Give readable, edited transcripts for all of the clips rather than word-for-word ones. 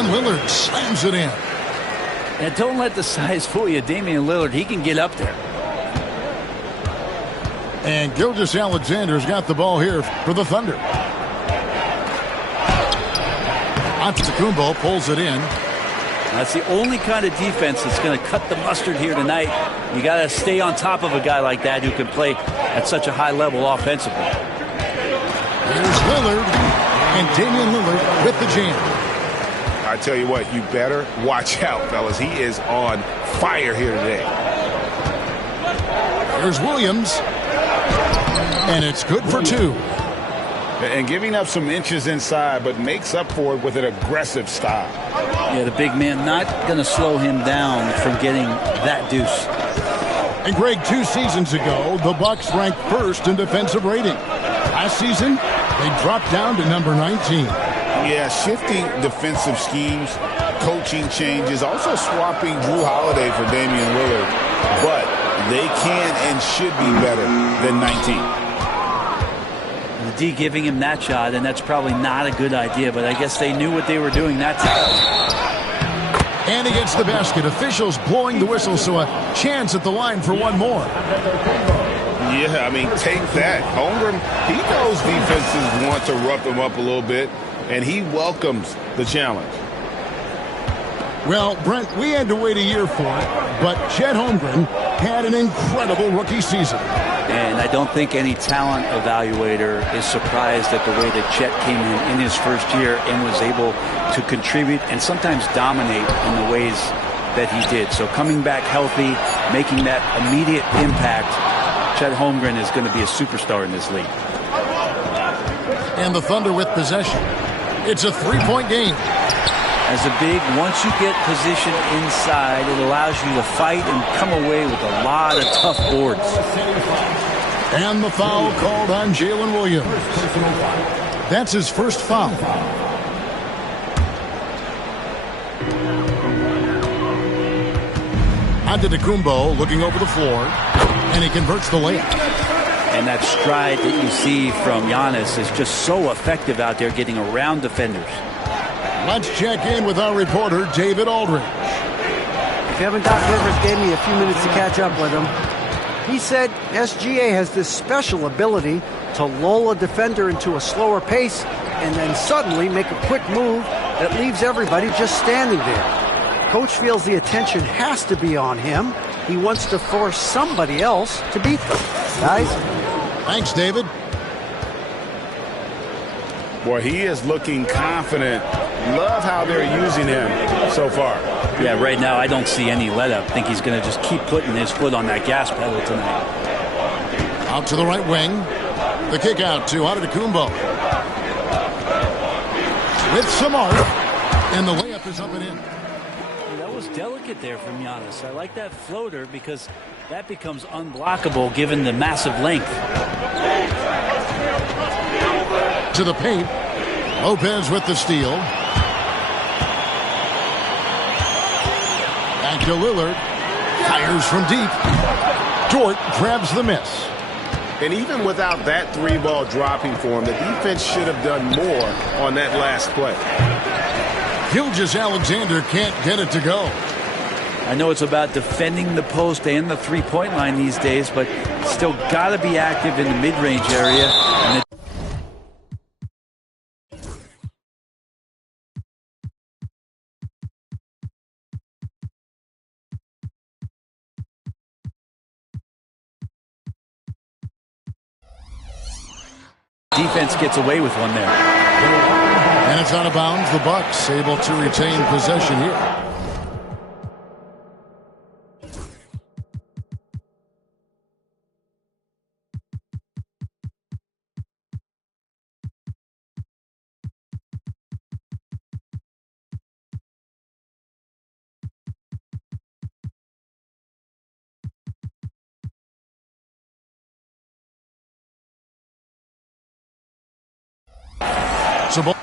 And Lillard slams it in. And don't let the size fool you. Damian Lillard, he can get up there. And Gilgeous-Alexander's got the ball here for the Thunder. Antetokounmpo pulls it in. That's the only kind of defense that's going to cut the mustard here tonight. You got to stay on top of a guy like that who can play at such a high level offensively. Here's Lillard, and Damian Lillard with the jam. I tell you what, you better watch out, fellas. He is on fire here today. Here's Williams, and it's good for two. And giving up some inches inside, but makes up for it with an aggressive style. Yeah, the big man not going to slow him down from getting that deuce. And Greg, 2 seasons ago, the Bucks ranked first in defensive rating. Last season, they dropped down to number 19. Yeah, shifting defensive schemes, coaching changes, also swapping Drew Holiday for Damian Lillard. But they can and should be better than 19. The D giving him that shot, and that's probably not a good idea, but I guess they knew what they were doing that time. And he gets the basket. Officials blowing the whistle, so a chance at the line for one more. Yeah, I mean, take that. Holmgren, he knows defenses want to rough him up a little bit, and he welcomes the challenge. Well, Brent, we had to wait a year for it, but Chet Holmgren had an incredible rookie season. And I don't think any talent evaluator is surprised at the way that Chet came in his first year and was able to contribute and sometimes dominate in the ways that he did. So coming back healthy, making that immediate impact, Chet Holmgren is going to be a superstar in this league. And the Thunder with possession. It's a 3-point game. As a big, once you get position inside, it allows you to fight and come away with a lot of tough boards. And the foul called on Jalen Williams. That's his first foul. Antetokounmpo looking over the floor, and he converts the layup. And that stride that you see from Giannis is just so effective out there getting around defenders. Let's check in with our reporter, David Aldridge. Kevin Doc Rivers gave me a few minutes to catch up with him. He said SGA has this special ability to lull a defender into a slower pace and then suddenly make a quick move that leaves everybody just standing there. Coach feels the attention has to be on him. He wants to force somebody else to beat them. Guys? Thanks, David. Boy, he is looking confident. Love how they're using him so far. Yeah, right now I don't see any let-up. I think he's going to just keep putting his foot on that gas pedal tonight. Out to the right wing. The kick out to Antetokounmpo. With some art. And the layup is up and in. That was delicate there from Giannis. I like that floater because that becomes unblockable given the massive length. To the paint. Lopez with the steal. Back to Lillard. Fires from deep. Dort grabs the miss. And even without that 3-ball dropping for him, the defense should have done more on that last play. Gilgeous-Alexander can't get it to go. I know it's about defending the post and the three-point line these days, but still got to be active in the mid-range area. And defense gets away with one there. And it's out of bounds. The Bucks able to retain possession here. So both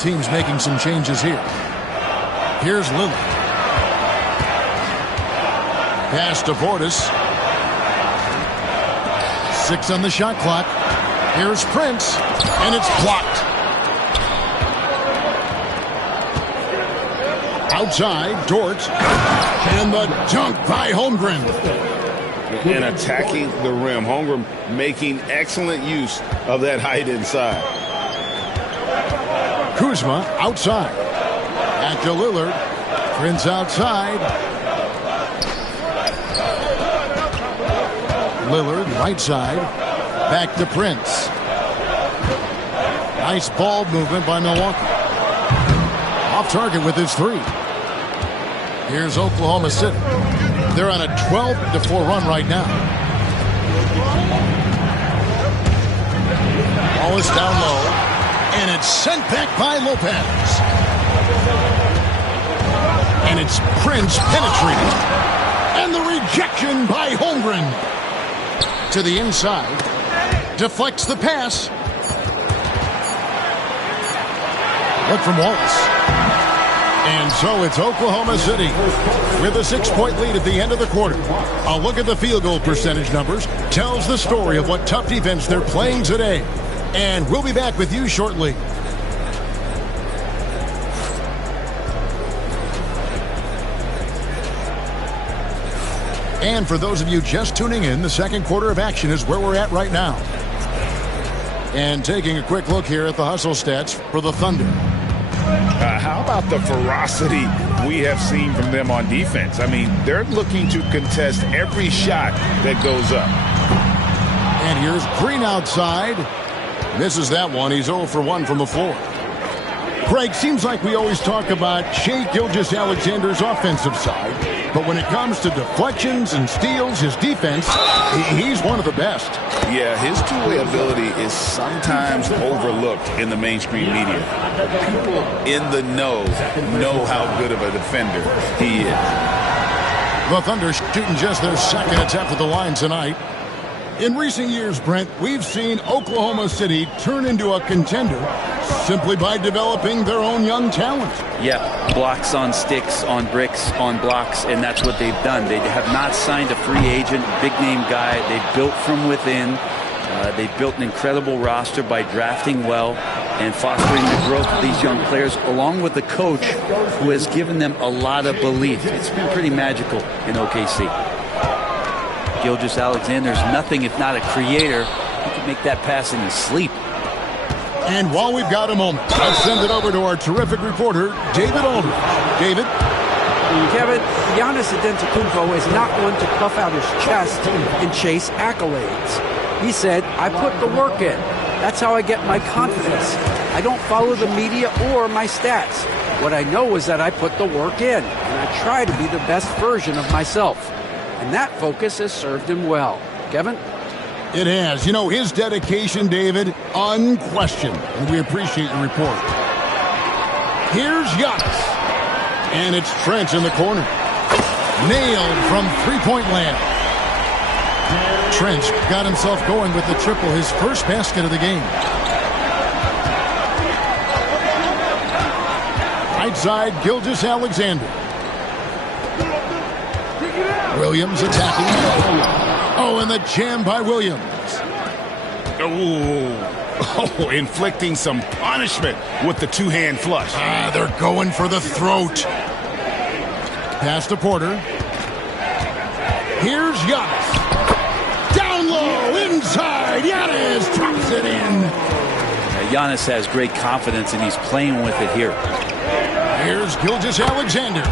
teams making some changes here. Here's Lillard. Pass to Portis. 6 on the shot clock. Here's Prince, and it's blocked. Outside, Dort, and the dunk by Holmgren. And attacking the rim. Holmgren making excellent use of that height inside. Kuzma outside. Back to Lillard. Prince outside. Lillard right side. Back to Prince. Nice ball movement by Milwaukee. Off target with his 3. Here's Oklahoma City. They're on a 12-4 run right now. Ball is down low, and it's sent back by Lopez. And it's Prince penetrating. And the rejection by Holmgren. To the inside. Deflects the pass. Look from Wallace. And so it's Oklahoma City with a 6-point lead at the end of the quarter. A look at the field goal percentage numbers tells the story of what tough defense they're playing today. And we'll be back with you shortly. And for those of you just tuning in, the second quarter of action is where we're at right now. And taking a quick look here at the hustle stats for the Thunder. How about the ferocity we have seen from them on defense? I mean, they're looking to contest every shot that goes up. And here's Green outside. Misses that one. He's 0 for 1 from the floor. Greg, seems like we always talk about Shai Gilgeous-Alexander's offensive side. But when it comes to deflections and steals, his defense, he's one of the best. Yeah, his two-way ability is sometimes overlooked in the mainstream media. People in the know how good of a defender he is. The Thunder shooting just their second attempt at the line tonight. In recent years, Brent, we've seen Oklahoma City turn into a contender simply by developing their own young talent. Yeah, blocks on sticks, on bricks, on blocks, and that's what they've done. They have not signed a free agent, big-name guy. They built from within. They built an incredible roster by drafting well and fostering the growth of these young players, along with the coach who has given them a lot of belief. It's been pretty magical in OKC. Gilgeous-Alexander's nothing if not a creator. He can make that pass in his sleep. And while we've got a moment, let's send it over to our terrific reporter, David Aldridge. David? Kevin, Giannis Antetokounmpo is not one to puff out his chest and chase accolades. He said, I put the work in. That's how I get my confidence. I don't follow the media or my stats. What I know is that I put the work in, and I try to be the best version of myself. And that focus has served him well. Kevin? It has. You know, his dedication, David, unquestioned. And we appreciate your report. Here's Giannis. And it's Trent in the corner. Nailed from three-point land. Trent got himself going with the triple, his first basket of the game. Right side, Gilgeous-Alexander. Williams attacking. Oh, and the jam by Williams. Oh, inflicting some punishment with the two-hand flush. They're going for the throat. Pass to Porter. Here's Giannis. Down low, inside. Giannis drops it in. Giannis has great confidence, and he's playing with it here. Here's Gilgeous-Alexander.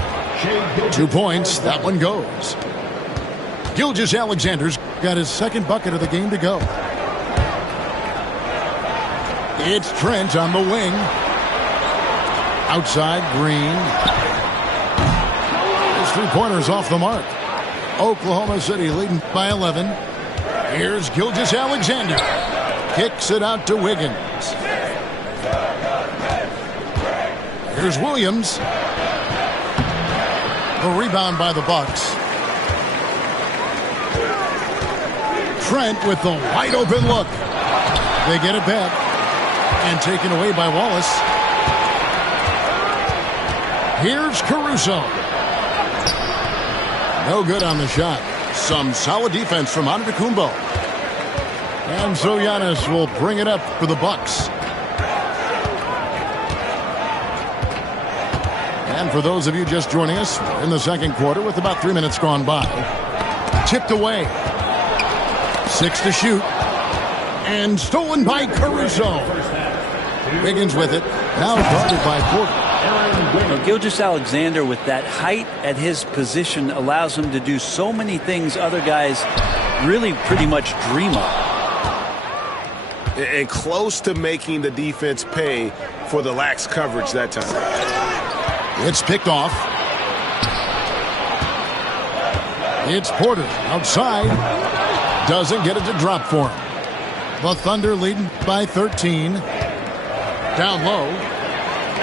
2 points. That one goes. Gilgeous-Alexander's got his second bucket of the game to go. It's Trent on the wing. Outside, Green. His three-pointer's off the mark. Oklahoma City leading by 11. Here's Gilgeous-Alexander. Kicks it out to Wiggins. Here's Williams. A rebound by the Bucks. Trent with the wide open look. They get it back. And taken away by Wallace. Here's Caruso. No good on the shot. Some solid defense from Antetokounmpo. And so Giannis will bring it up for the Bucks. And for those of you just joining us, in the second quarter with about 3 minutes gone by. Tipped away. 6 to shoot. And stolen by Caruso. Wiggins with it. Now guarded by Porter. Gilgeous-Alexander, with that height at his position, allows him to do so many things other guys really pretty much dream of. And close to making the defense pay for the lax coverage that time. It's picked off. It's Porter outside. Doesn't get it to drop for him. The Thunder leading by 13. Down low.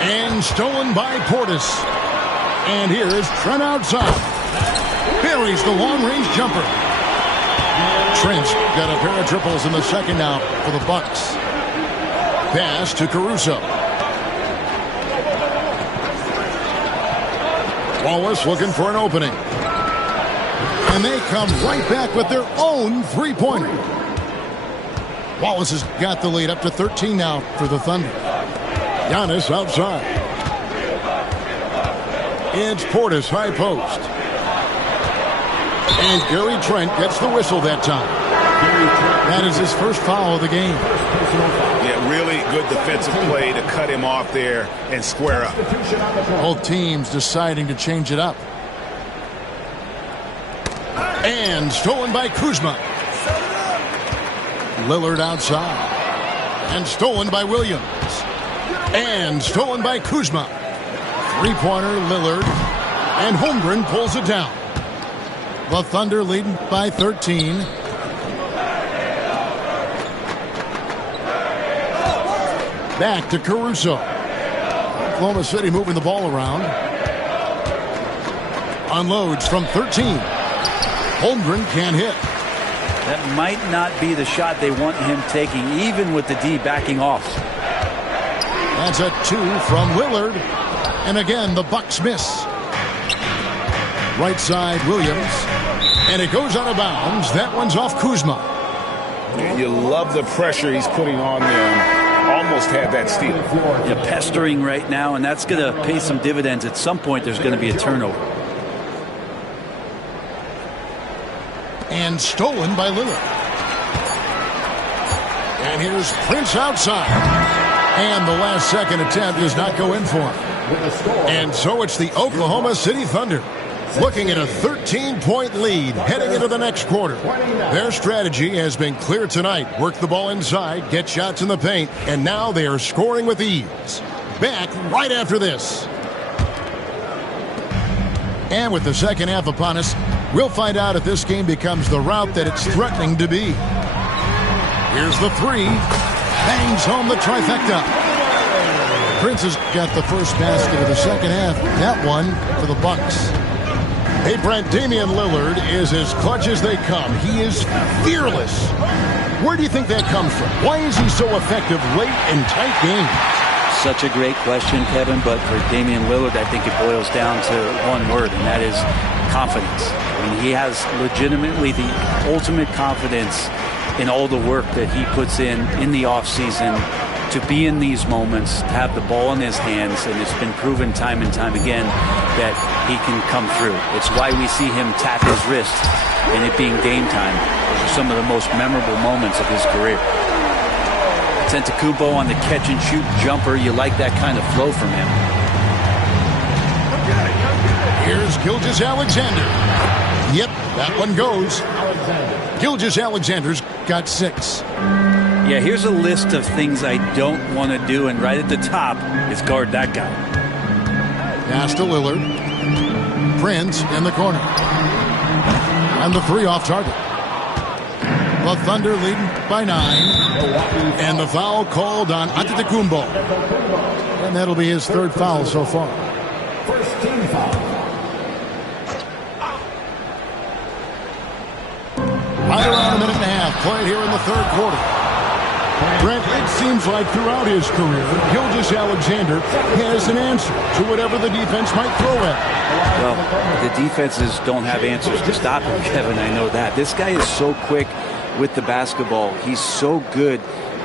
And stolen by Portis. And here's Trent outside. Buries the long-range jumper. Trent's got a pair of triples in the second now for the Bucks. Pass to Caruso. Wallace looking for an opening. And they come right back with their own three-pointer. Wallace has got the lead up to 13 now for the Thunder. Giannis outside. It's Portis, high post. And Gary Trent gets the whistle that time. That is his first foul of the game. Yeah, really good defensive play to cut him off there and square up. Both teams deciding to change it up. And stolen by Kuzma. Lillard outside. And stolen by Williams. And stolen by Kuzma. Three-pointer, Lillard. And Holmgren pulls it down. The Thunder leading by 13. Back to Caruso. Oklahoma City moving the ball around. Unloads from 13. Holmgren can't hit. That might not be the shot they want him taking, even with the D backing off. That's a 2 from Lillard. And again, the Bucks miss. Right side, Williams. And it goes out of bounds. That one's off Kuzma. You love the pressure he's putting on them. Almost had that steal. Yeah, pestering right now, and that's going to pay some dividends. At some point, there's going to be a turnover. And stolen by Lillard. And here's Prince outside. And the last second attempt does not go in for him. And so it's the Oklahoma City Thunder looking at a 13-point lead heading into the next quarter. Their strategy has been clear tonight. Work the ball inside, get shots in the paint, and now they are scoring with ease. Back right after this. And with the second half upon us, we'll find out if this game becomes the route that it's threatening to be. Here's the three. Bangs home the trifecta. Prince has got the first basket of the second half. That one for the Bucks. Hey, Brent, Damian Lillard is as clutch as they come. He is fearless. Where do you think that comes from? Why is he so effective late in tight games? Such a great question, Kevin, but for Damian Lillard, I think it boils down to one word, and that is confidence. I mean, he has legitimately the ultimate confidence in all the work that he puts in the offseason to be in these moments, to have the ball in his hands, and it's been proven time and time again that he can come through. It's why we see him tap his wrist and it being game time. Those are some of the most memorable moments of his career. Antetokounmpo on the catch-and-shoot jumper. You like that kind of flow from him. Here's Gilgeous-Alexander. Yep, that one goes. Gilgeous-Alexander's got 6. Yeah, here's a list of things I don't want to do, and right at the top is guard that guy. Pass to Lillard. Prince in the corner. And the 3 off target. The Thunder leading by 9. And the foul called on Antetokounmpo. And that'll be his 3rd foul so far. First team foul. Right around a minute and a half played here in the 3rd quarter. Brent, it seems like throughout his career, Gilgeous-Alexander has an answer to whatever the defense might throw at him. Well, the defenses don't have answers to stop him, Kevin. I know that. This guy is so quick with the basketball. He's so good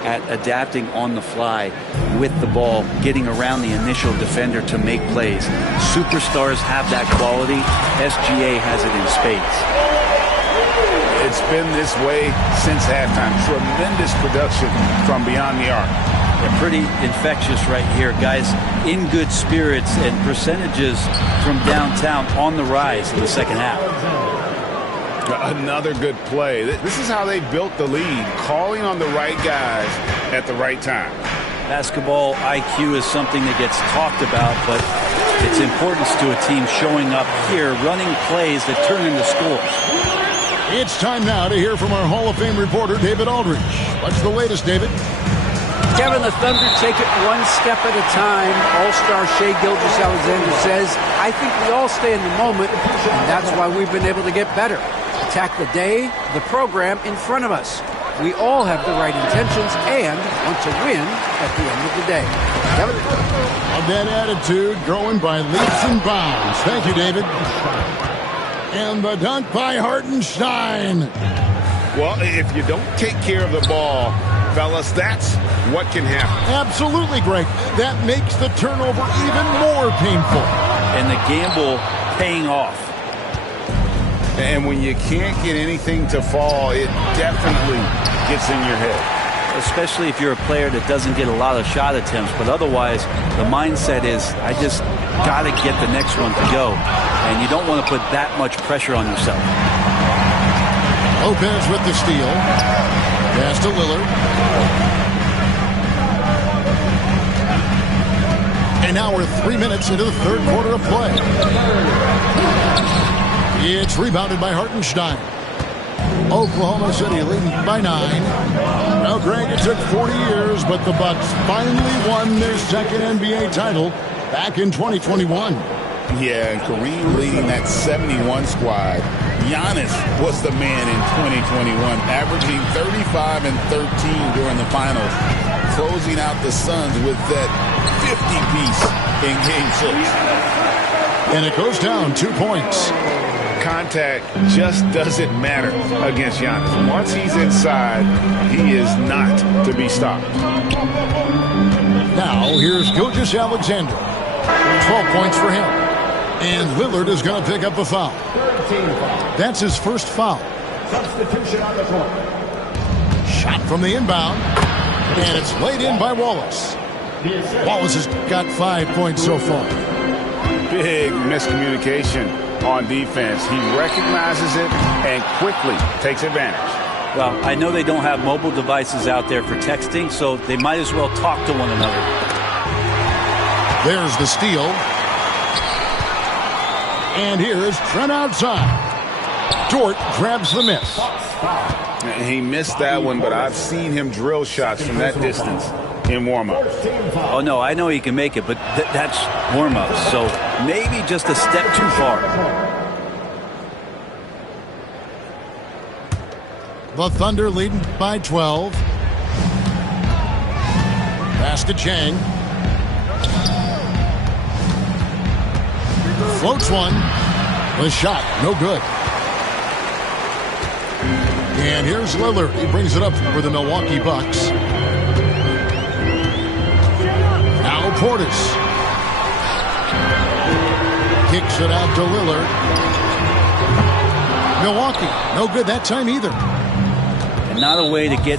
at adapting on the fly with the ball, getting around the initial defender to make plays. Superstars have that quality. SGA has it in spades. It's been this way since halftime. Tremendous production from beyond the arc. They're pretty infectious right here. Guys in good spirits and percentages from downtown on the rise in the second half. Another good play. This is how they built the lead, calling on the right guys at the right time. Basketball IQ is something that gets talked about, but its importance to a team showing up here, running plays that turn into scores. It's time now to hear from our Hall of Fame reporter, David Aldridge. What's the latest, David? Kevin, the Thunder take it one step at a time. All-star Shai Gilgeous-Alexander says, I think we all stay in the moment, and that's why we've been able to get better. Attack the day, the program in front of us. We all have the right intentions and want to win at the end of the day. Kevin? Of that attitude growing by leaps and bounds. Thank you, David. And the dunk by Hartenstein. Well, if you don't take care of the ball, fellas, that's what can happen. Absolutely, Greg. That makes the turnover even more painful. And the gamble paying off. And when you can't get anything to fall, it definitely gets in your head. Especially if you're a player that doesn't get a lot of shot attempts. But otherwise, the mindset is, I just got to get the next one to go. And you don't want to put that much pressure on yourself. Lopez with the steal. Pass to Lillard. And now we're 3 minutes into the third quarter of play. It's rebounded by Hartenstein. Oklahoma City leading by 9. Now, Greg, it took 40 years, but the Bucks finally won their second NBA title back in 2021. Yeah, and Kareem leading that 71 squad. Giannis was the man in 2021, averaging 35 and 13 during the finals, closing out the Suns with that 50-piece in Game 6. And it goes down 2 points. Contact just doesn't matter against Giannis. Once he's inside, he is not to be stopped. Now, here's Gilgeous-Alexander. 12 points for him. And Lillard is going to pick up the foul. That's his first foul. Substitution on the court. Shot from the inbound. And it's laid in by Wallace. Wallace has got 5 points so far. Big miscommunication on defense. He recognizes it and quickly takes advantage. Well, I know they don't have mobile devices out there for texting, so they might as well talk to one another. There's the steal. And here's Trent outside. Dort grabs the miss. He missed that one, but I've seen him drill shots from that distance in warm-up. Oh, no, I know he can make it, but that's warm-up, so maybe just a step too far. The Thunder leading by 12. Pass to Chang. Floats one. The shot, no good. And here's Lillard. He brings it up for the Milwaukee Bucks. Now Portis. Kicks it out to Lillard. Milwaukee, no good that time either. And not a way to get...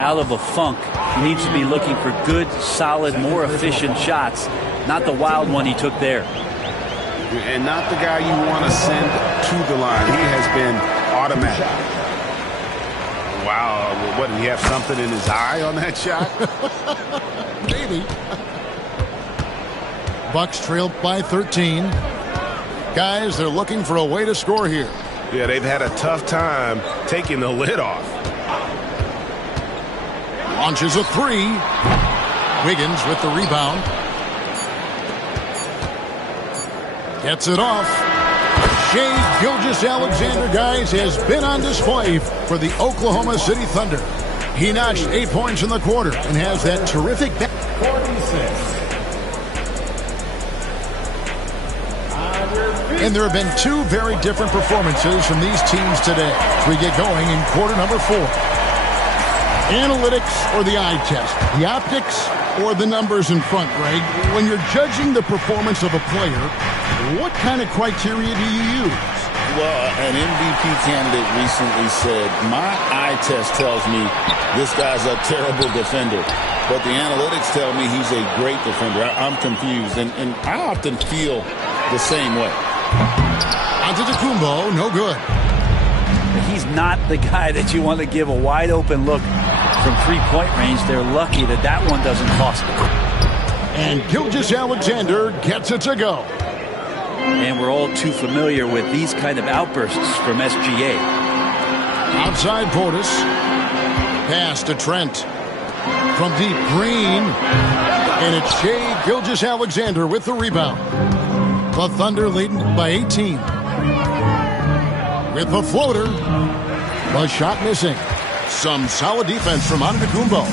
out of a funk. He needs to be looking for good, solid, more efficient shots, not the wild one he took there. And not the guy you want to send to the line. He has been automatic. Wow, what, did he have something in his eye on that shot? Maybe. Bucks trail by 13. Guys, they're looking for a way to score here. Yeah, they've had a tough time taking the lid off. Launches a three. Wiggins with the rebound. Gets it off. Shai Gilgeous-Alexander, guys, has been on display for the Oklahoma City Thunder. He notched 8 points in the quarter and has that terrific 46. And there have been two very different performances from these teams today as we get going in quarter number 4. Analytics or the eye test? The optics or the numbers in front, Greg? When you're judging the performance of a player, what kind of criteria do you use? Well, an MVP candidate recently said, my eye test tells me this guy's a terrible defender, but the analytics tell me he's a great defender. I'm confused, and I often feel the same way. Antetokounmpo, no good. He's not the guy that you want to give a wide open look from three-point range. They're lucky that that one doesn't cost them. And Gilgeous-Alexander gets it to go. And we're all too familiar with these kind of outbursts from SGA. Outside Portis. Pass to Trent. From deep, Green. And it's Shai Gilgeous-Alexander with the rebound. The Thunder leading by 18. With the floater. The shot missing. Some solid defense from Antetokounmpo.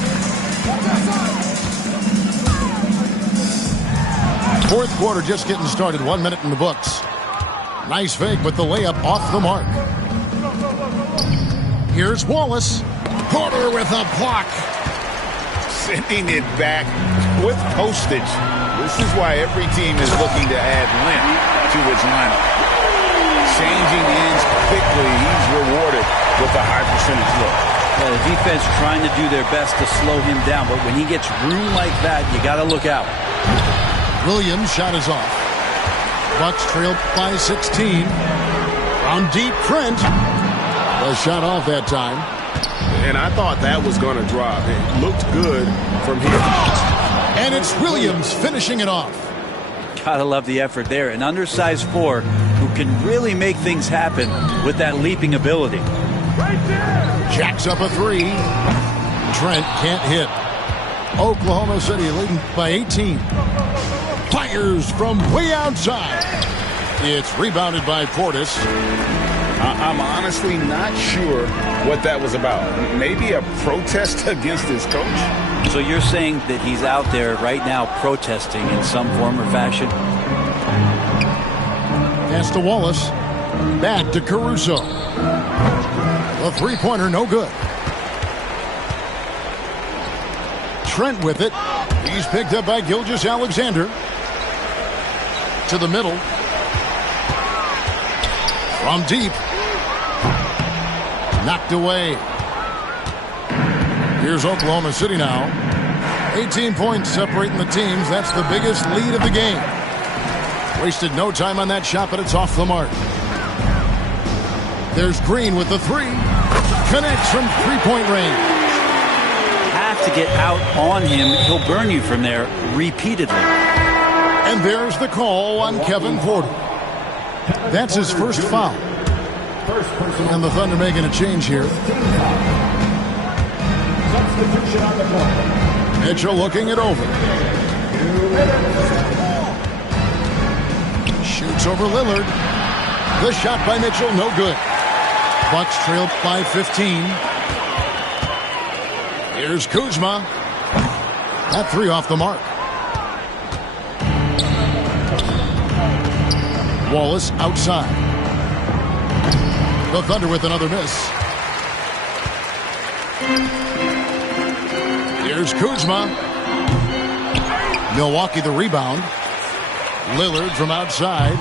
Fourth quarter just getting started. 1 minute in the books. Nice fake, but the layup off the mark. Here's Wallace. Porter with a block. Sending it back with postage. This is why every team is looking to add length to its lineup. Changing ends quickly. He's rewarded with a high percentage look. Yeah, the defense trying to do their best to slow him down, but when he gets room like that, you got to look out. Williams' shot is off. Bucks trailed by 16. From deep, Trent. The shot off that time. And I thought that was going to drop. It looked good from here. And it's Williams finishing it off. Gotta love the effort there. An undersized 4 who can really make things happen with that leaping ability. Jacks up a three. Trent can't hit. Oklahoma City leading by 18. Fires from way outside. It's rebounded by Portis. I'm honestly not sure what that was about. Maybe a protest against his coach? So you're saying that he's out there right now protesting in some form or fashion? Pass to Wallace. Back to Caruso. The three-pointer, no good. Trent with it. He's picked up by Gilgeous-Alexander. To the middle. From deep. Knocked away. Here's Oklahoma City now. 18 points separating the teams. That's the biggest lead of the game. Wasted no time on that shot, but it's off the mark. There's Green with the three. Connects from three-point range. Have to get out on him. He'll burn you from there repeatedly. And there's the call on Kevin Porter. That's his first foul. And the Thunder making a change here. Substitution on the court. Mitchell looking it over. Shoots over Lillard. The shot by Mitchell, no good. Bucks trailed by 15. Here's Kuzma. That three off the mark. Wallace outside. The Thunder with another miss. Here's Kuzma. Milwaukee the rebound. Lillard from outside.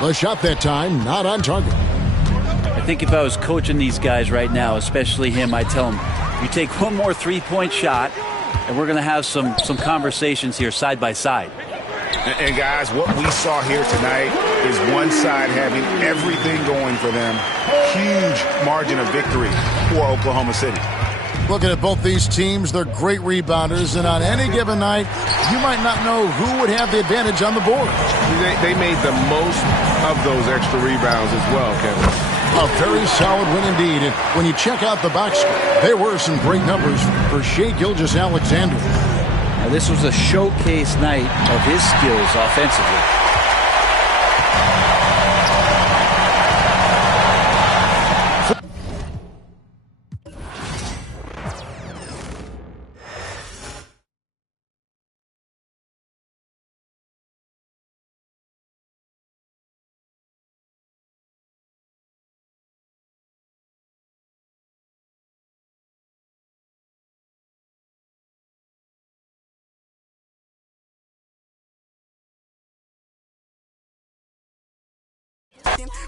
The shot that time, not on target. I think if I was coaching these guys right now, especially him, I'd tell him, you take one more three-point shot, and we're going to have some conversations here side by side. And guys, what we saw here tonight is one side having everything going for them. Huge margin of victory for Oklahoma City. Looking at both these teams, they're great rebounders, and on any given night, you might not know who would have the advantage on the board. They made the most of those extra rebounds as well, Kevin. A very solid win indeed. And when you check out the box score, there were some great numbers for Shai Gilgeous-Alexander. Now, this was a showcase night of his skills offensively.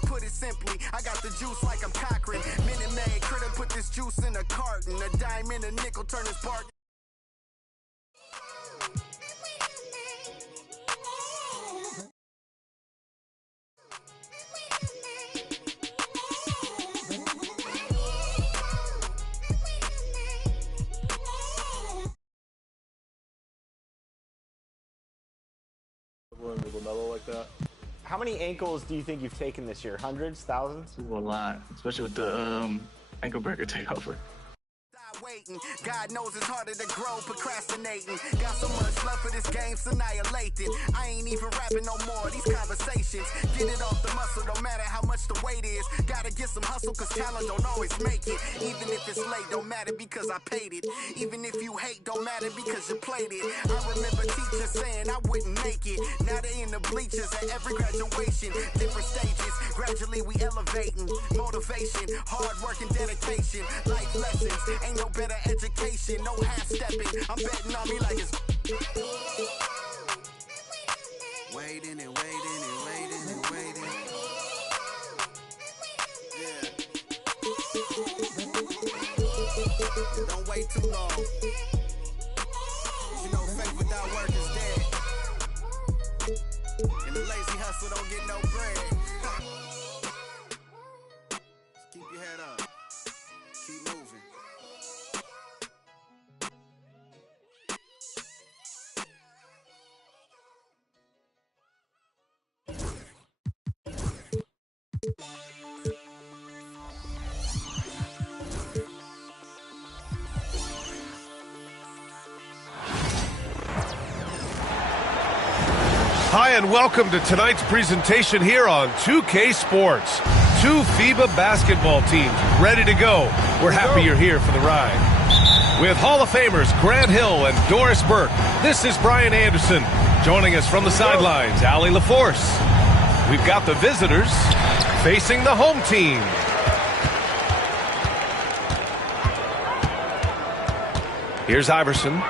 Put it simply, I got the juice like I'm Cochran. Minute Maid, critter put this juice in a carton. A dime and a nickel turn his bark. Like that. How many ankles do you think you've taken this year? Hundreds? Thousands? A lot, especially with the ankle breaker takeover. Waiting. God knows it's harder to grow, procrastinating. Got so much love for this game, it's annihilating. I ain't even rapping no more, these conversations. Get it off the muscle, no matter how much the weight is. Gotta get some hustle, cause talent don't always make it. Even if it's late, don't matter because I paid it. Even if you hate, don't matter because you played it. I remember teachers saying I wouldn't make it. Now they in the bleachers at every graduation. Different stages, gradually we elevating. Motivation, hard work and dedication. Life lessons, ain't no better education, no half-stepping. I'm betting on me like it's waiting and waiting and waiting and waiting. Yeah. Don't wait too long. You know faith without work is dead. And the lazy hustle don't get no bread. Just keep your head up. Keep moving. Hi, and welcome to tonight's presentation here on 2K Sports. Two FIBA basketball teams ready to go. We're happy you're here for the ride. With Hall of Famers Grant Hill and Doris Burke, this is Brian Anderson. Joining us from the sidelines, Allie LaForce. We've got the visitors facing the home team. Here's Iverson.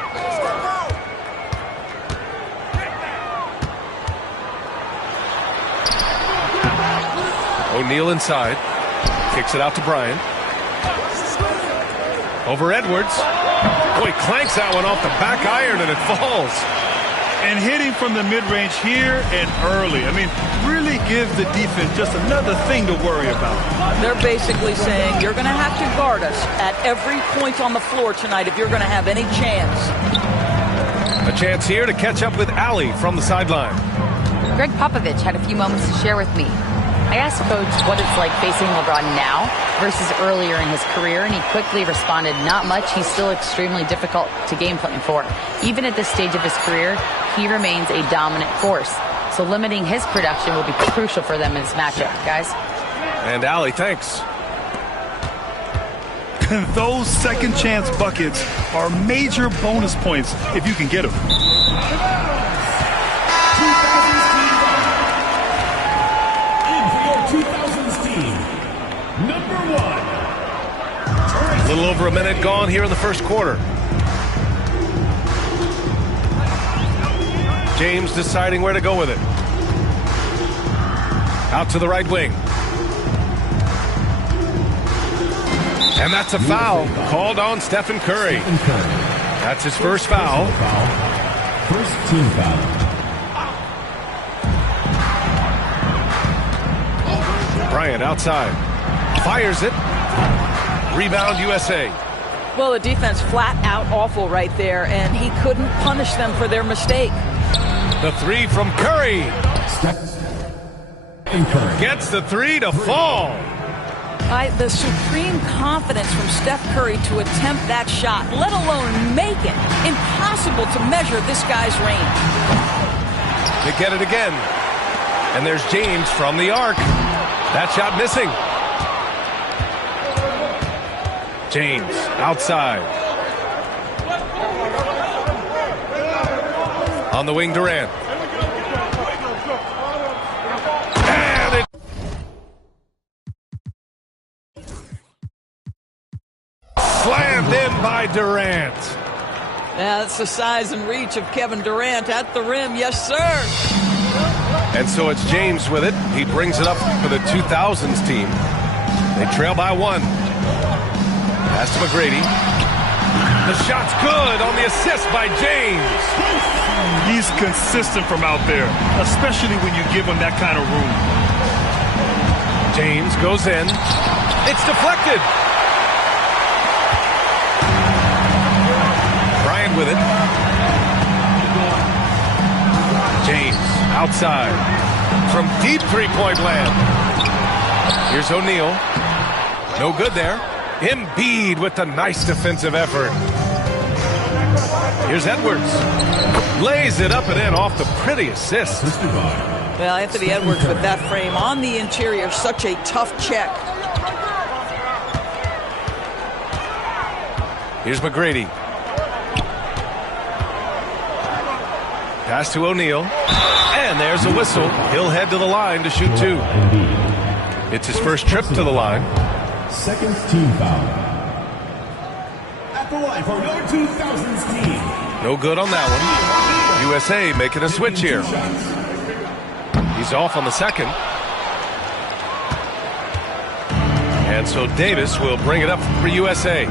O'Neal inside. Kicks it out to Bryant. Over Edwards. Boy, clanks that one off the back iron and it falls. And hitting from the mid-range here and early. I mean, really gives the defense just another thing to worry about. They're basically saying you're going to have to guard us at every point on the floor tonight if you're going to have any chance. A chance here to catch up with Allie from the sideline. Greg Popovich had a few moments to share with me. I asked Coach what it's like facing LeBron now versus earlier in his career, and he quickly responded, not much. He's still extremely difficult to game plan for. Even at this stage of his career, he remains a dominant force. So limiting his production will be crucial for them in this matchup, guys. And Allie, thanks. Those second chance buckets are major bonus points if you can get them. A little over a minute gone here in the first quarter. James deciding where to go with it. Out to the right wing. And that's a foul called on Stephen Curry. That's his first foul. First team foul. Bryant outside. Fires it. Rebound USA. Well, the defense flat out awful right there, and he couldn't punish them for their mistake. The three from Curry. Gets the three to fall. The supreme confidence from Steph Curry to attempt that shot, let alone make it. Impossible to measure this guy's range. They get it again. And there's James from the arc. That shot missing. James outside. On the wing, Durant. And it slammed in by Durant. Yeah, that's the size and reach of Kevin Durant at the rim. Yes, sir. And so it's James with it. He brings it up for the 2000s team. They trail by 1. Pass to McGrady. The shot's good on the assist by James. He's consistent from out there, especially when you give him that kind of room. James goes in. It's deflected. Bryant with it. James outside from deep three-point land. Here's O'Neal. No good there. Embiid with the nice defensive effort. Here's Edwards. Lays it up and in off the pretty assist. Well, Anthony Edwards with that frame on the interior. Such a tough check. Here's McGrady. Pass to O'Neal. And there's a whistle. He'll head to the line to shoot 2. It's his first trip to the line. Second team foul. At the line for your 2000s team. No good on that one. USA making a switch here. He's off on the second. And so Davis will bring it up for USA.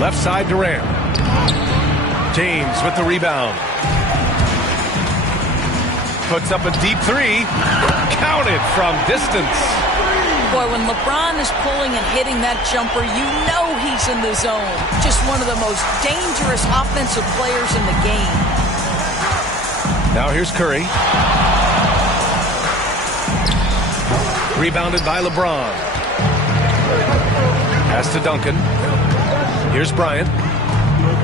Left side Durant. James with the rebound. Puts up a deep 3. Counted from distance. Boy, when LeBron is pulling and hitting that jumper, you know he's in the zone. Just one of the most dangerous offensive players in the game. Now here's Curry. Rebounded by LeBron. Pass to Duncan. Here's Bryant.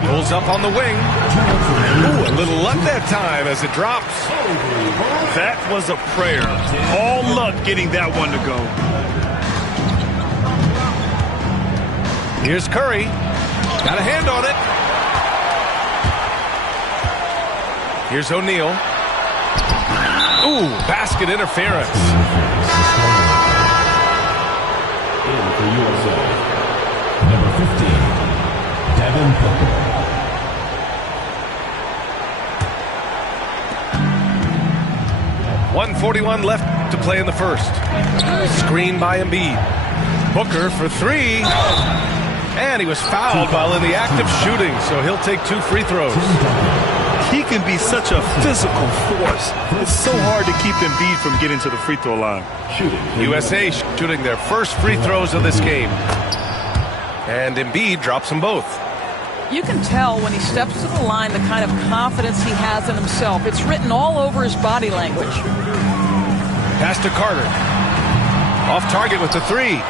Pulls up on the wing. Ooh, a little luck that time as it drops. That was a prayer. All luck getting that one to go. Here's Curry. Got a hand on it. Here's O'Neal. Ooh, basket interference. In for USA. Number 15, Devin Booker. 1:41 left to play in the first. Screen by Embiid. Booker for 3. And he was fouled while in the act of shooting, so he'll take 2 free throws. He can be such a physical force. It's so hard to keep Embiid from getting to the free throw line. USA shooting their first free throws of this game. And Embiid drops them both. You can tell when he steps to the line the kind of confidence he has in himself. It's written all over his body language. Pass to Carter. Off target with the 3.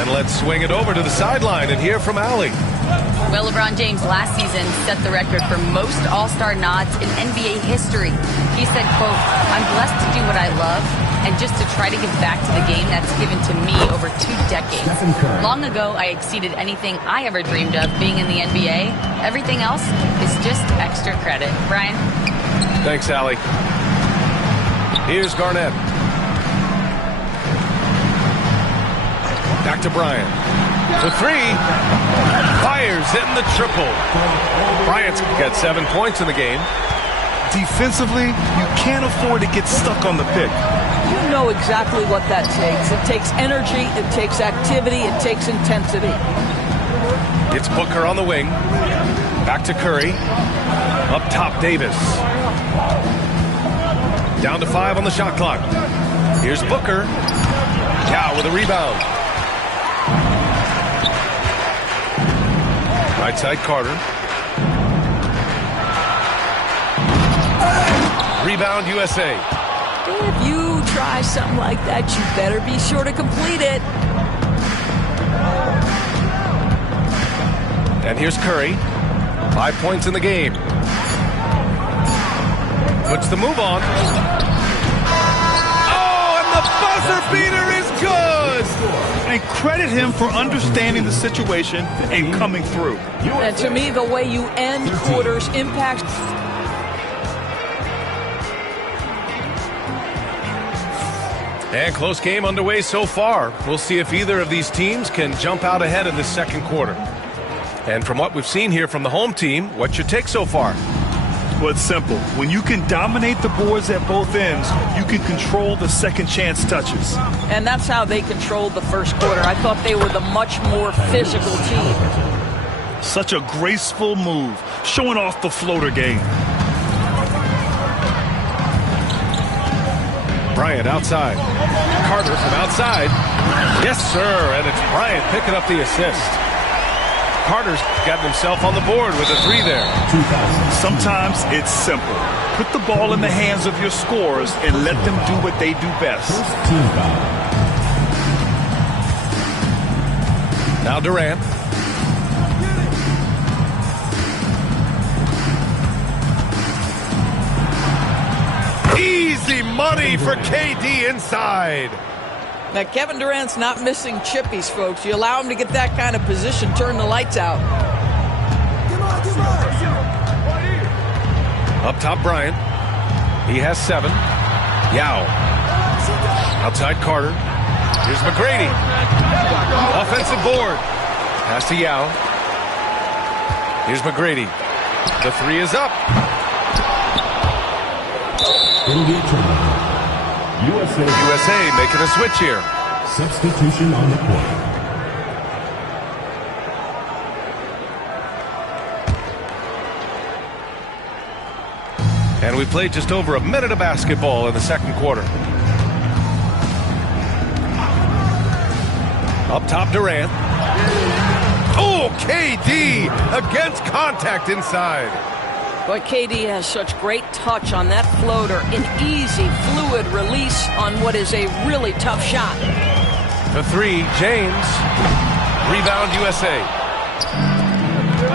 And let's swing it over to the sideline and hear from Allie. Well, LeBron James last season set the record for most All-Star nods in NBA history. He said, quote, "I'm blessed to do what I love and just to try to give back to the game that's given to me over 2 decades. Long ago, I exceeded anything I ever dreamed of being in the NBA. Everything else is just extra credit." Brian? Thanks, Allie. Here's Garnett. Back to Bryant. For 3. Fires in the triple. Bryant's got 7 points in the game. Defensively, you can't afford to get stuck on the pick. You know exactly what that takes. It takes energy, it takes activity, it takes intensity. It's Booker on the wing. Back to Curry. Up top, Davis. Down to 5 on the shot clock. Here's Booker. Cow with a rebound. Right side, Carter. Rebound, USA. If you try something like that, you better be sure to complete it. And here's Curry. 5 points in the game. Puts the move on. Oh, and the buzzer beater is good! And credit him for understanding the situation and coming through. And to me, the way you end quarters impacts. And close game underway so far. We'll see if either of these teams can jump out ahead in this second quarter. And from what we've seen here from the home team, what's your take so far? Well, it's simple. When you can dominate the boards at both ends, you can control the second chance touches. And that's how they controlled the first quarter. I thought they were the much more physical team. Such a graceful move, showing off the floater game. Bryant outside. Carter from outside. Yes, sir. And it's Bryant picking up the assist. Carter's got himself on the board with a 3 there. Sometimes it's simple. Put the ball in the hands of your scorers and let them do what they do best. Now Durant. Easy money for KD inside. Now, Kevin Durant's not missing chippies, folks. You allow him to get that kind of position, turn the lights out. Up top, Bryant. He has 7. Yao. Outside, Carter. Here's McGrady. Offensive board. Pass to Yao. Here's McGrady. The 3 is up. USA making a switch here. Substitution on the court. And we played just over a minute of basketball in the second quarter. Up top, Durant. Oh, KD against contact inside. But KD has such great touch on that floater, an easy, fluid release on what is a really tough shot. The 3, James. Rebound, USA.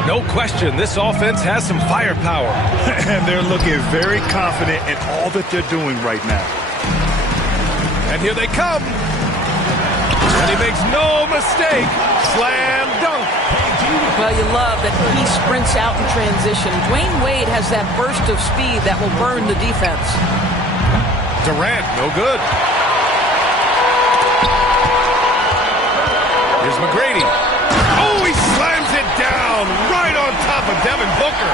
No question, this offense has some firepower. And they're looking very confident in all that they're doing right now. And here they come. And he makes no mistake. Slam dunk. Well, you love that he sprints out in transition. Dwayne Wade has that burst of speed that will burn the defense. Durant, no good. Here's McGrady. Oh, he slams it down right on top of Devin Booker.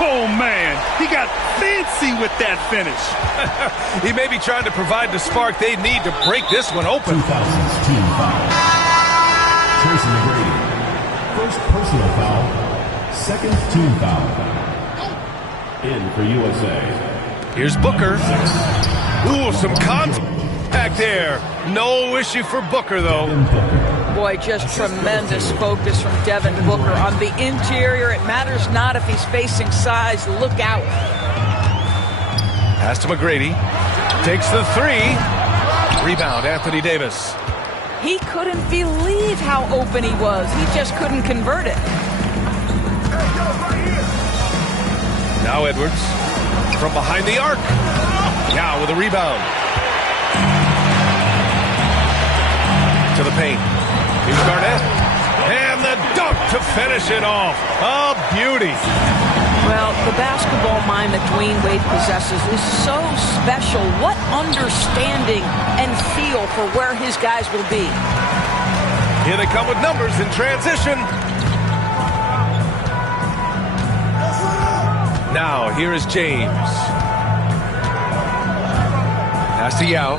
Oh, man, he got fancy with that finish. He may be trying to provide the spark they need to break this one open. 2000's team foul. Tracy McGrady. First personal foul. Second team foul. In for USA. Here's Booker. Ooh, some contact there. No issue for Booker, though. Boy, just tremendous focus from Devin Booker. On the interior, it matters not if he's facing size. Look out. Pass to McGrady. Takes the 3. Rebound, Anthony Davis. He couldn't believe how open he was. He just couldn't convert it. Now Edwards from behind the arc. Now with a rebound. To the paint. Here's Garnett. And the dunk to finish it off. A beauty. Well, the basketball mind that Dwayne Wade possesses is so special. What understanding and feel for where his guys will be. Here they come with numbers in transition. Now, here is James. Pass to Yao.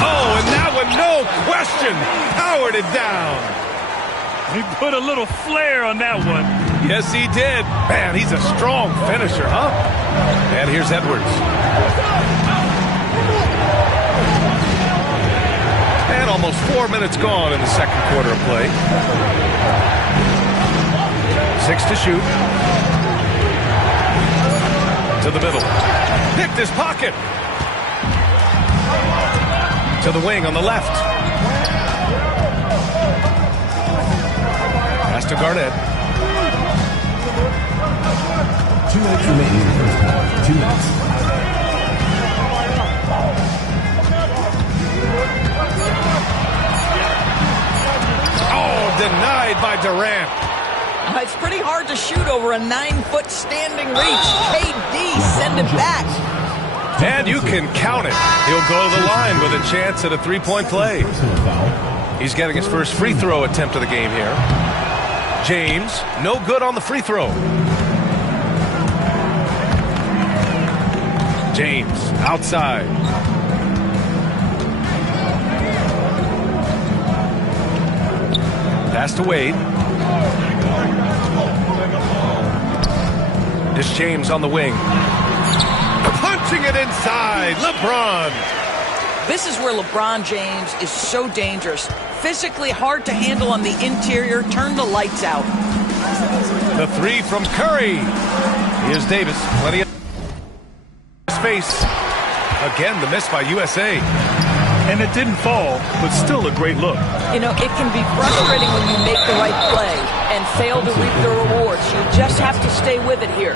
Oh, and that one, no question, powered it down. He put a little flair on that one. Yes, he did. Man, he's a strong finisher, huh? And here's Edwards. And almost 4 minutes gone in the second quarter of play. 6 to shoot. To the middle. Picked his pocket. To the wing on the left. Pass to Garnett. 2 minutes remaining in the first half. 2 minutes. Oh, denied by Durant. It's pretty hard to shoot over a 9-foot standing reach. KD, send it back. And you can count it. He'll go to the line with a chance at a three-point play. He's getting his first free throw attempt of the game here. James, no good on the free throw. James, outside. Pass to Wade. This James on the wing. Punching it inside. LeBron. This is where LeBron James is so dangerous. Physically hard to handle on the interior. Turn the lights out. The three from Curry. Here's Davis. Plenty of space. Again, the miss by USA. And it didn't fall, but still a great look. You know, it can be frustrating when you make the right play and fail to reap the rewards. You just have to stay with it here.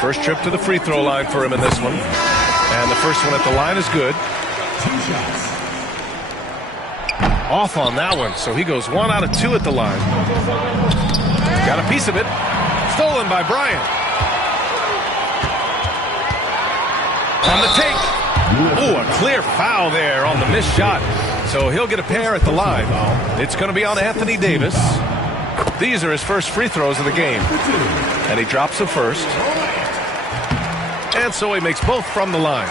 First trip to the free throw line for him in this one. And the first one at the line is good. 2 shots. Off on that one, so he goes 1 out of 2 at the line. Got a piece of it. Stolen by Bryant. On the take. Oh, a clear foul there on the missed shot. So he'll get a pair at the line. It's going to be on Anthony Davis. These are his first free throws of the game. And he drops the first. And so he makes both from the line.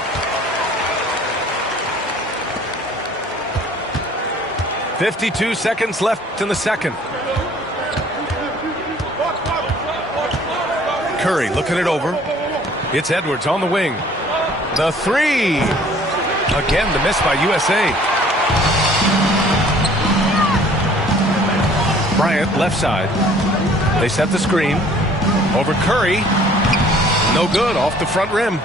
52 seconds left in the second. Curry looking it over. It's Edwards on the wing. The three. Again, the miss by USA. Bryant, left side. They set the screen. Over Curry. No good, off the front rim.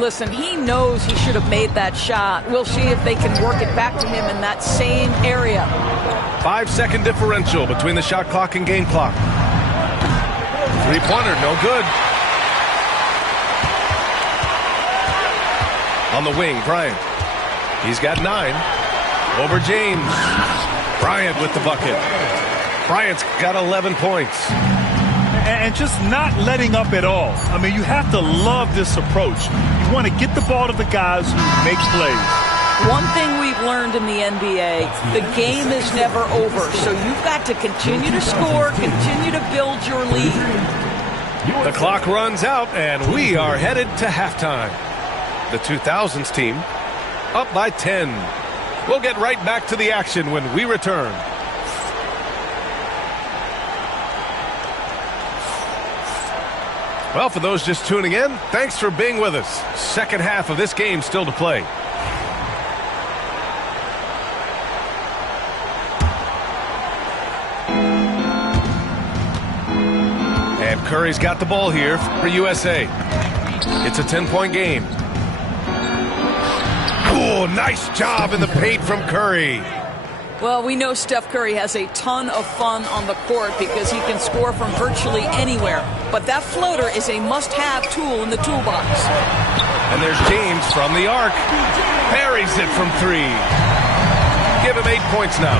Listen, he knows he should have made that shot. We'll see if they can work it back to him in that same area. 5-second differential between the shot clock and game clock. Three-pointer, no good. On the wing, Bryant. He's got 9. Over James. Bryant with the bucket. Bryant's got 11 points. And just not letting up at all. I mean, you have to love this approach. You want to get the ball to the guys who make plays. One thing we've learned in the NBA, the game is never over. So you've got to continue to score, continue to build your lead. The clock runs out, and we are headed to halftime. The 2000s team up by 10. We'll get right back to the action when we return. Well, for those just tuning in, thanks for being with us. Second half of this game still to play. And Curry's got the ball here for USA. It's a 10-point game. Oh, nice job in the paint from Curry. Well, we know Steph Curry has a ton of fun on the court because he can score from virtually anywhere. But that floater is a must-have tool in the toolbox. And there's James from the arc. Parries it from 3. Give him 8 points now.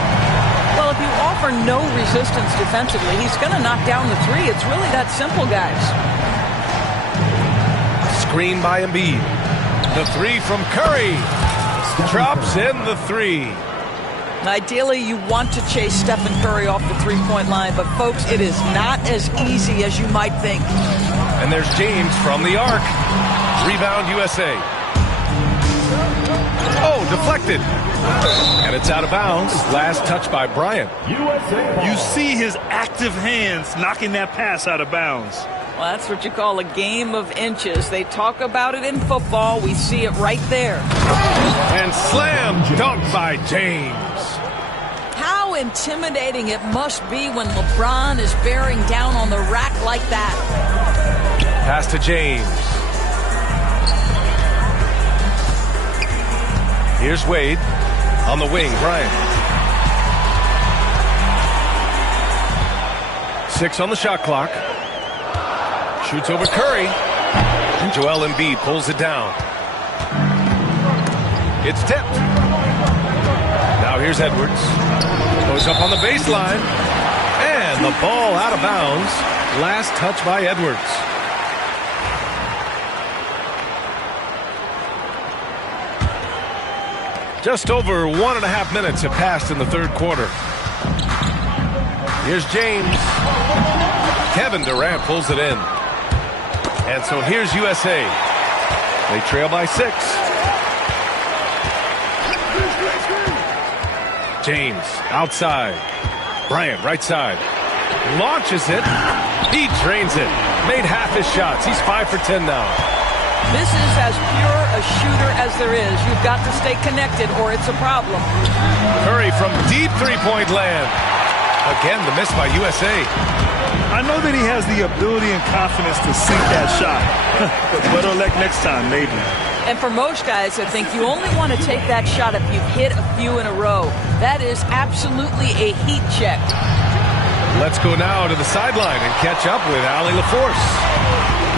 Well, if you offer no resistance defensively, he's going to knock down the 3. It's really that simple, guys. Screen by Embiid. The 3 from Curry. Drops in the 3. Ideally, you want to chase Stephen Curry off the three-point line, but folks, it is not as easy as you might think. And there's James from the arc. Rebound USA. Oh, deflected. And it's out of bounds. Last touch by Bryant. You see his active hands knocking that pass out of bounds. Well, that's what you call a game of inches. They talk about it in football. We see it right there. And slam dunk by James. How intimidating it must be when LeBron is bearing down on the rack like that. Pass to James. Here's Wade. On the wing, Bryant. 6 on the shot clock. Shoots over Curry. And Joel Embiid pulls it down. It's tipped. Now here's Edwards. Goes up on the baseline. And the ball out of bounds. Last touch by Edwards. Just over 1.5 minutes have passed in the third quarter. Here's James. Kevin Durant pulls it in. And so here's USA. They trail by 6. James outside. Bryant right side. Launches it. He drains it. Made half his shots. He's 5 for 10 now. This is as pure a shooter as there is. You've got to stay connected or it's a problem. Curry from deep three-point land. Again, the miss by USA. I know that he has the ability and confidence to sink that shot. Better luck next time, maybe. And for most guys, I think you only want to take that shot if you've hit a few in a row. That is absolutely a heat check. Let's go now to the sideline and catch up with Allie LaForce.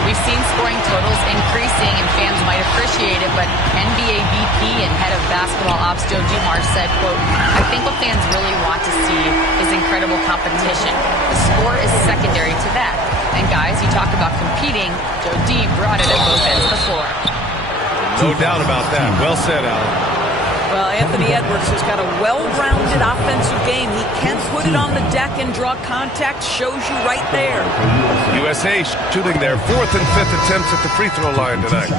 We've seen scoring totals increasing, and fans might appreciate it, but NBA VP and head of basketball ops Joe Dumars said, quote, "I think what fans really want to see is incredible competition. The score is secondary to that. And guys, you talk about competing, Joe D brought it at both ends of the floor." No doubt about that. Well said, Allie. Well, Anthony Edwards has got a well-rounded offensive game. He can put it on the deck and draw contact. Shows you right there. USA shooting their 4th and 5th attempts at the free throw line tonight.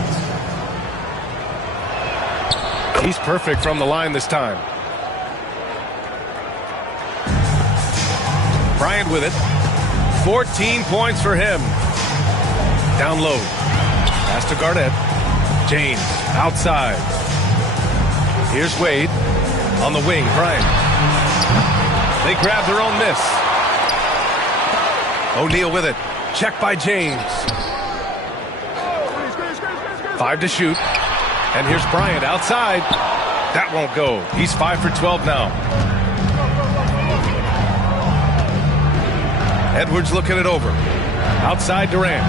He's perfect from the line this time. Bryant with it. 14 points for him. Down low. Pass to Garnett. James outside. Here's Wade. On the wing, Bryant. They grab their own miss. O'Neal with it. Check by James. 5 to shoot. And here's Bryant outside. That won't go. He's 5 for 12 now. Edwards looking it over. Outside Durant.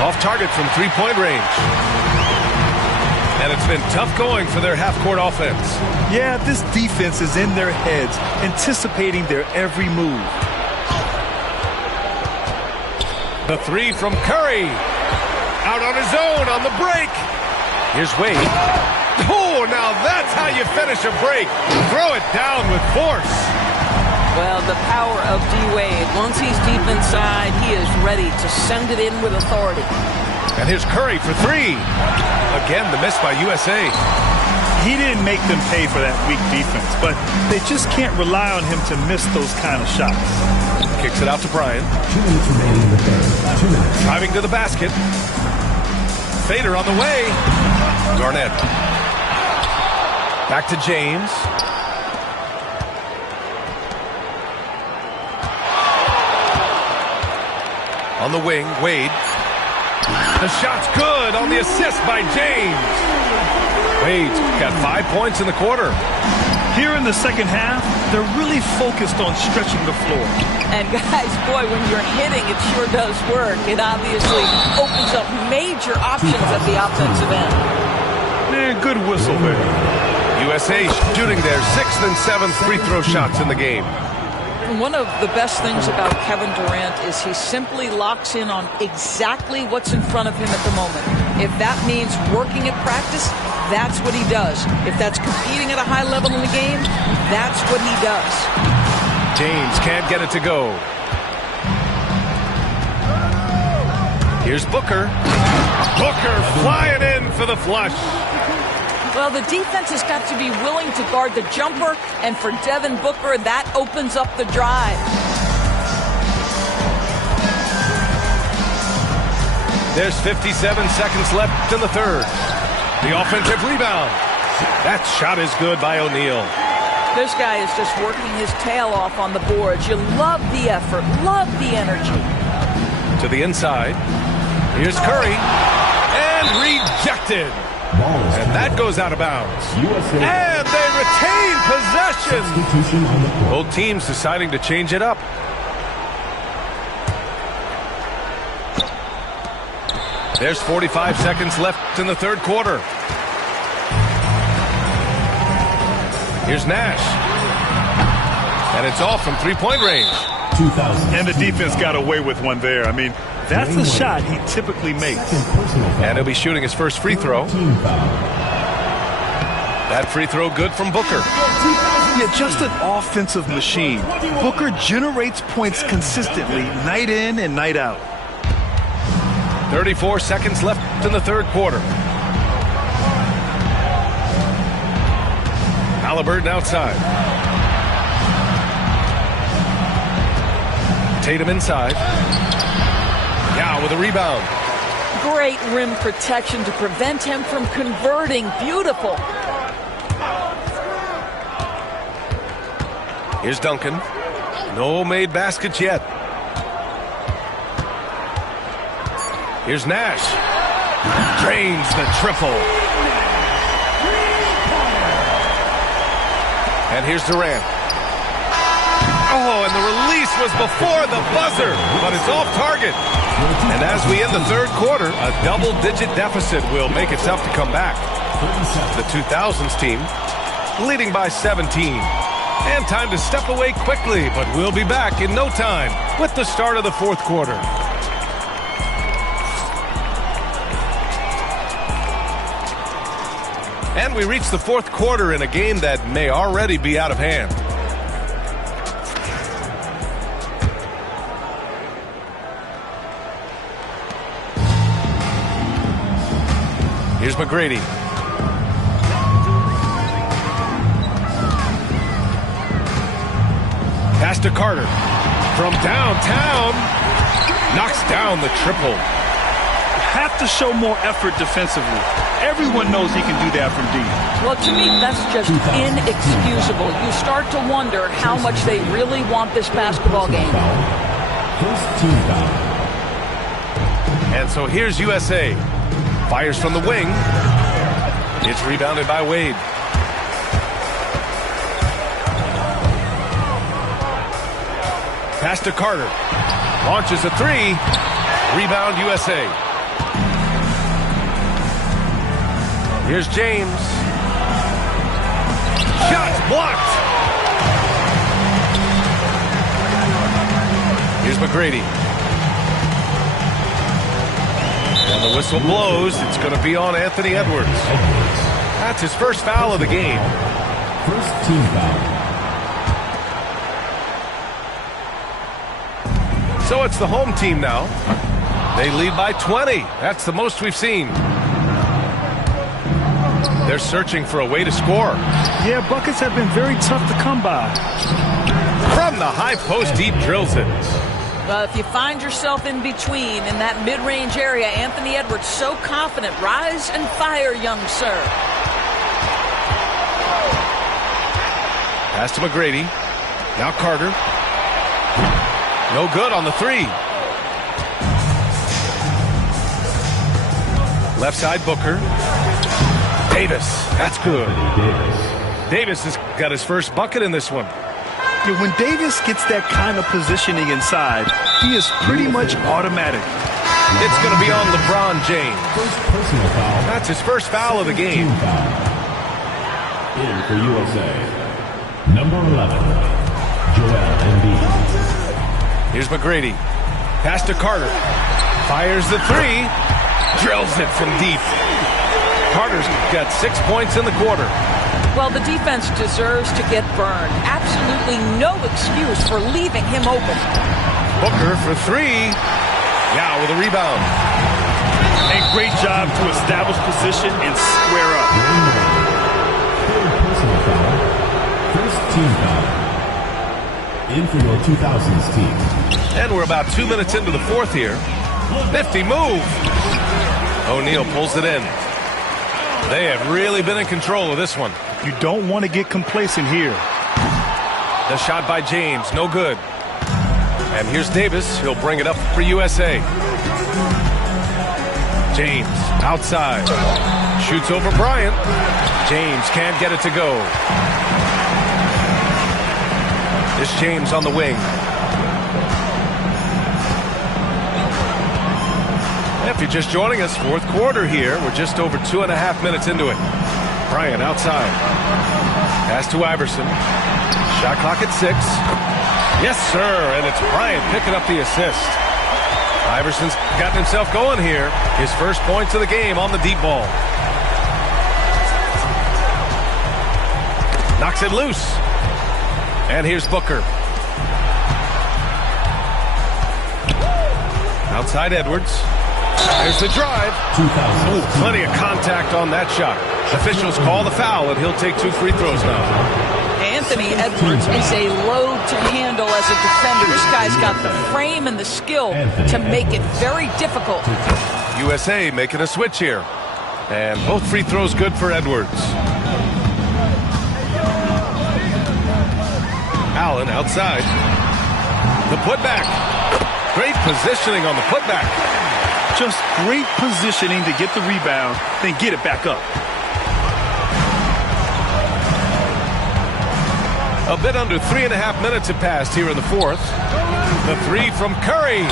Off target from three-point range. And it's been tough going for their half-court offense. Yeah, this defense is in their heads, anticipating their every move. The 3 from Curry. Out on his own on the break. Here's Wade. Oh, now that's how you finish a break. Throw it down with force. Well, the power of D-Wade. Once he's deep inside, he is ready to send it in with authority. And here's Curry for 3. Again, the miss by USA. He didn't make them pay for that weak defense, but they just can't rely on him to miss those kind of shots. Kicks it out to Bryant. 2 minutes remaining in the third. Driving to the basket. Fader on the way. Garnett. Back to James. On the wing, Wade. The shot's good on the assist by James. Wade's got 5 points in the quarter. Here in the second half, they're really focused on stretching the floor. And guys, boy, when you're hitting, it sure does work. It obviously opens up major options at the offensive end. Good whistle there. USA shooting their 6th and 7th free throw shots in the game. One of the best things about Kevin Durant is he simply locks in on exactly what's in front of him at the moment. If that means working at practice, that's what he does. If that's competing at a high level in the game, that's what he does. James can't get it to go. Here's Booker. Booker flying in for the flush. Well, the defense has got to be willing to guard the jumper, and for Devin Booker, that opens up the drive. There's 57 seconds left in the third. The offensive rebound. That shot is good by O'Neal. This guy is just working his tail off on the boards. You love the effort, love the energy. To the inside. Here's Curry. And rejected. And that goes out of bounds. And they retain possession. Both teams deciding to change it up. There's 45 seconds left in the third quarter. Here's Nash. And it's off from three-point range. And the defense got away with one there. I mean, that's the shot he typically makes. And he'll be shooting his first free throw. That free throw good from Booker. Yeah, just an offensive machine. Booker generates points consistently, night in and night out. 34 seconds left in the third quarter. Halliburton outside. Tatum inside. Yeah, with a rebound. Great rim protection to prevent him from converting. Beautiful. Here's Duncan. No made baskets yet. Here's Nash. Drains the triple. And here's Durant. Oh, and the release was before the buzzer, but it's off target. And as we end the third quarter, a double-digit deficit will make it tough to come back. The 2000s team leading by 17. And time to step away quickly, but we'll be back in no time with the start of the fourth quarter. And we reach the fourth quarter in a game that may already be out of hand. Here's McGrady. Pass to Carter. From downtown. Knocks down the triple. Have to show more effort defensively. Everyone knows he can do that from deep. Well, to me, that's just inexcusable. You start to wonder how much they really want this basketball game. First team foul. And so here's USA. Fires from the wing. It's rebounded by Wade. Pass to Carter. Launches a three. Rebound USA. Here's James. Shot blocked. Here's McGrady. And the whistle blows. It's going to be on Anthony Edwards. That's his first foul of the game. First team foul. So it's the home team now. They lead by 20. That's the most we've seen. They're searching for a way to score. Yeah, buckets have been very tough to come by. From the high post, deep drills it. Well, if you find yourself in between in that mid-range area, Anthony Edwards so confident. Rise and fire, young sir. Pass to McGrady. Now Carter. No good on the three. Left side, Booker. Davis. That's good. Davis has got his first bucket in this one. Yeah, when Davis gets that kind of positioning inside, he is pretty much automatic. It's going to be on LeBron James. First personal foul. That's his first foul of the game. Team foul. In for USA. Number 11, Joel Embiid. Here's McGrady. Pass to Carter. Fires the three. Drills it from deep. Carter's got 6 points in the quarter. Well, the defense deserves to get burned. Absolutely no excuse for leaving him open. Booker for three. Yeah, with a rebound. A great job to establish position and square up. Third personal foul. First team foul. In for your 2000s team. And we're about 2 minutes into the fourth here. Nifty move. O'Neal pulls it in. They have really been in control of this one. You don't want to get complacent here. The shot by James, no good. And here's Davis. He'll bring it up for USA. James outside. Shoots over Bryant. James can't get it to go. It's James on the wing. If you're just joining us, fourth quarter here. We're just over 2.5 minutes into it. Bryant outside. Pass to Iverson. Shot clock at 6. Yes, sir. And it's Bryant picking up the assist. Iverson's gotten himself going here. His first points of the game on the deep ball. Knocks it loose. And here's Booker. Outside Edwards. There's the drive. Ooh, plenty of contact on that shot. Officials call the foul, and he'll take 2 free throws now. Anthony Edwards is a load to handle as a defender. This guy's got the frame and the skill to make it very difficult. USA making a switch here. And both free throws good for Edwards. Allen outside. The putback. Great positioning on the putback. Just great positioning to get the rebound, then get it back up. A bit under 3.5 minutes have passed here in the fourth. The 3 from Curry.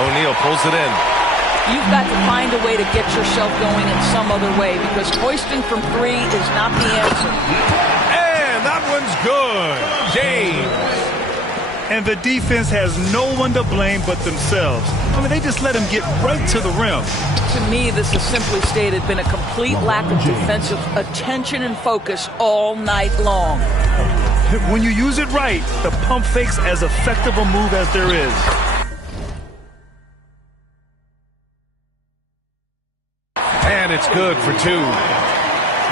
O'Neal pulls it in. You've got to find a way to get yourself going in some other way because hoisting from 3 is not the answer. And that one's good. James. And the defense has no one to blame but themselves. I mean, they just let him get right to the rim. To me, this has simply stated been a complete lack of defensive attention and focus all night long. When you use it right, the pump fake's as effective a move as there is. And it's good for 2.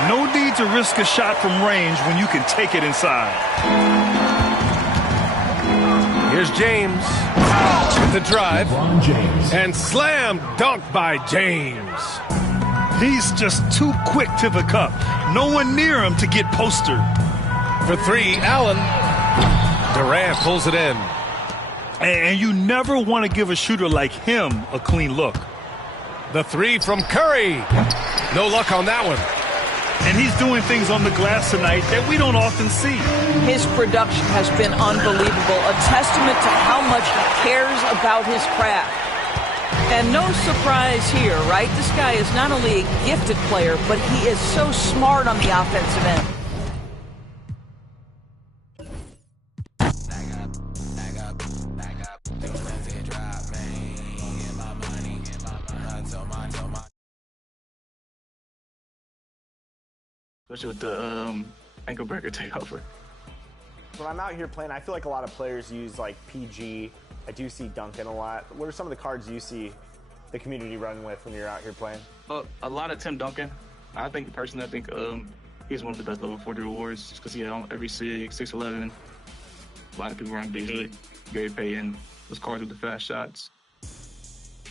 No need to risk a shot from range when you can take it inside. Here's James with the drive. And slam dunk by James. He's just too quick to the cup. No one near him to get postered. For 3, Allen. Durant pulls it in. And you never want to give a shooter like him a clean look. The 3 from Curry. No luck on that one. And he's doing things on the glass tonight that we don't often see. His production has been unbelievable, a testament to how much he cares about his craft. And no surprise here, right? This guy is not only a gifted player, but he is so smart on the offensive end. Especially with the ankle breaker takeover. When I'm out here playing, I feel like a lot of players use like PG. I do see Duncan a lot. What are some of the cards you see the community run with when you're out here playing? A lot of Tim Duncan. I think he's one of the best level 40 rewards because he had every 6'11". A lot of people run Beasley, Gary Payton, those cards with the fast shots.